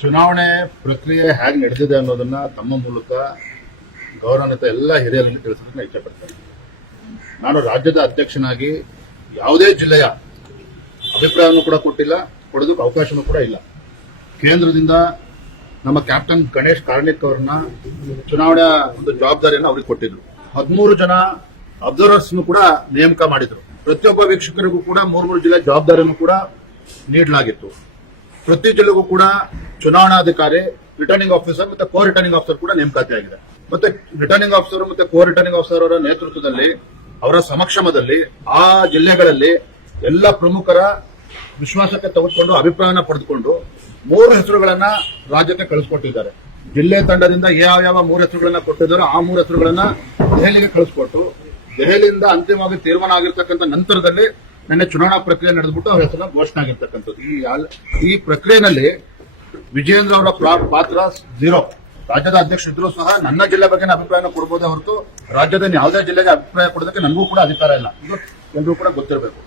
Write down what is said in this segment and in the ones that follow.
ಚುನಾವಣೆ ಪ್ರಕ್ರಿಯೆ ಹೇಗೆ ನಡೆದಿದೆ ಅನ್ನೋದನ್ನ ತಮ್ಮ ಮೂಲಕ ಗೌರವಾನ್ವಿತ ಎಲ್ಲ ಹಿರಿಯರಲ್ಲಿ ತಿಳಿಸೋದನ್ನ ಇಷ್ಟಪಡ್ತೇನೆ ನಾನು ರಾಜ್ಯದ ಅಧ್ಯಕ್ಷನಾಗಿ ಯಾವುದೇ ಜಿಲ್ಲೆಯ ಅಭಿಪ್ರಾಯವನ್ನು ಕೂಡ ಕೊಟ್ಟಿಲ್ಲ, ಕೊಡೋದಕ್ಕೆ ಅವಕಾಶವೂ ಕೂಡ ಇಲ್ಲ. ಕೇಂದ್ರದಿಂದ ನಮ್ಮ ಕ್ಯಾಪ್ಟನ್ ಗಣೇಶ್ ಕಾರ್ಣಿಕ್ ಅವರನ್ನ ಚುನಾವಣಾ ಒಂದು ಜವಾಬ್ದಾರಿಯನ್ನು ಅವ್ರಿಗೆ ಕೊಟ್ಟಿದ್ರು. ಹದಿಮೂರು ಜನ ಅಬ್ಸರ್ವರ್ಸ್ ಕೂಡ ನೇಮಕ ಮಾಡಿದ್ರು. ಪ್ರತಿಯೊಬ್ಬ ವೀಕ್ಷಕರಿಗೂ ಕೂಡ ಮೂರು ಮೂರು ಜಿಲ್ಲೆ ಜವಾಬ್ದಾರಿಯನ್ನು ಕೂಡ ನೀಡಲಾಗಿತ್ತು. ಪ್ರತಿ ಜಿಲ್ಲೆಗೂ ಕೂಡ ಚುನಾವಣಾಧಿಕಾರಿ ರಿಟರ್ನಿಂಗ್ ಆಫೀಸರ್ ಮತ್ತೆ ಕೋರ್ ರಿಟರ್ನಿಂಗ್ ಆಫೀಸರ್ ಕೂಡ ನೇಮಕಾತಿ ಆಗಿದೆ ಮತ್ತೆ ರಿಟರ್ನಿಂಗ್ ಆಫೀಸರ್ ಮತ್ತೆ ಕೋರ್ ರಿಟರ್ನಿಂಗ್ ಆಫೀಸರ್ ಅವರ ನೇತೃತ್ವದಲ್ಲಿ, ಅವರ ಸಮಕ್ಷಮದಲ್ಲಿ, ಆ ಜಿಲ್ಲೆಗಳಲ್ಲಿ ಎಲ್ಲ ಪ್ರಮುಖರ ವಿಶ್ವಾಸಕ್ಕೆ ತೆಗೆದುಕೊಂಡು ಅಭಿಪ್ರಾಯನ ಪಡೆದುಕೊಂಡು ಮೂರು ಹೆಸರುಗಳನ್ನ ರಾಜ್ಯಕ್ಕೆ ಕಳಿಸ್ಕೊಟ್ಟಿದ್ದಾರೆ. ಜಿಲ್ಲೆ ತಂಡದಿಂದ ಯಾವ ಯಾವ ಮೂರು ಹೆಸರುಗಳನ್ನ ಕೊಟ್ಟಿದ್ದಾರೋ ಆ ಮೂರು ಹೆಸರುಗಳನ್ನ ದೆಹಲಿಗೆ ಕಳಿಸ್ಕೊಟ್ಟು, ದೆಹಲಿಯಿಂದ ಅಂತಿಮವಾಗಿ ತೀರ್ಮಾನ ಆಗಿರ್ತಕ್ಕಂಥ ನಂತರದಲ್ಲಿ ನಿನ್ನೆ ಚುನಾವಣಾ ಪ್ರಕ್ರಿಯೆ ನಡೆದ್ಬಿಟ್ಟು ಅವರ ಹೆಸರು ಘೋಷಣೆ ಆಗಿರ್ತಕ್ಕಂಥದ್ದು. ಈ ಈ ಪ್ರಕ್ರಿಯೆನಲ್ಲಿ ವಿಜಯೇಂದ್ರ ಅವರ ಪಾತ್ರ ಝೀರೋ ರಾಜ್ಯದ ಅಧ್ಯಕ್ಷ ಇದ್ರು ಸಹ ನನ್ನ ಜಿಲ್ಲೆ ಬಗ್ಗೆ ಅಭಿಪ್ರಾಯನ ಕೊಡಬಹುದೇ ಹೊರತು ರಾಜ್ಯದ ಯಾವುದೇ ಜಿಲ್ಲೆಗೆ ಅಭಿಪ್ರಾಯ ಕೊಡೋದಕ್ಕೆ ನನಗೂ ಕೂಡ ಅಧಿಕಾರ ಇಲ್ಲ. ಇದು ಎಲ್ಲರೂ ಕೂಡ ಗೊತ್ತಿರಬೇಕು.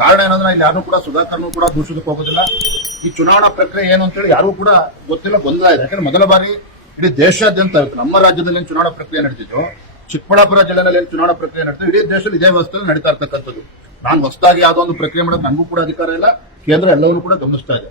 ಕಾರಣ ಏನಂದ್ರೆ ಇಲ್ಲಿ ಯಾರು ಕೂಡ ಸುಧಾಕರ್ನು ಕೂಡ ದೂಷಿಸಕ್ಕೆ ಹೋಗೋದಿಲ್ಲ. ಈ ಚುನಾವಣಾ ಪ್ರಕ್ರಿಯೆ ಏನು ಅಂತೇಳಿ ಯಾರು ಕೂಡ ಗೊತ್ತಿಲ್ಲ, ಗೊಂದಲ ಇದೆ. ಯಾಕಂದ್ರೆ ಮೊದಲ ಬಾರಿ ಇಡೀ ದೇಶಾದ್ಯಂತ, ನಮ್ಮ ರಾಜ್ಯದಲ್ಲಿ ಚುನಾವಣಾ ಪ್ರಕ್ರಿಯೆ ನಡೆದಿದ್ದು ಚಿಕ್ಕಬಳ್ಳಾಪುರ ಜಿಲ್ಲೆಯಲ್ಲಿ ಏನ್ ಚುನಾವಣಾ ಪ್ರಕ್ರಿಯೆ ನಡೆದು ಇಡೀ ದೇಶದಲ್ಲಿ ಇದೇ ವ್ಯವಸ್ಥೆಯಲ್ಲಿ ನಡೀತಾ ಇರ್ತಕ್ಕಂಥದ್ದು. ನಾನು ಹೊಸದಾಗಿ ಯಾವುದೋ ಒಂದು ಪ್ರಕ್ರಿಯೆ ಮಾಡೋದು ನನಗೂ ಕೂಡ ಅಧಿಕಾರ ಇಲ್ಲ. ಕೇಂದ್ರ ಎಲ್ಲವನ್ನೂ ಕೂಡ ಗಮನಿಸ್ತಾ ಇದೆ.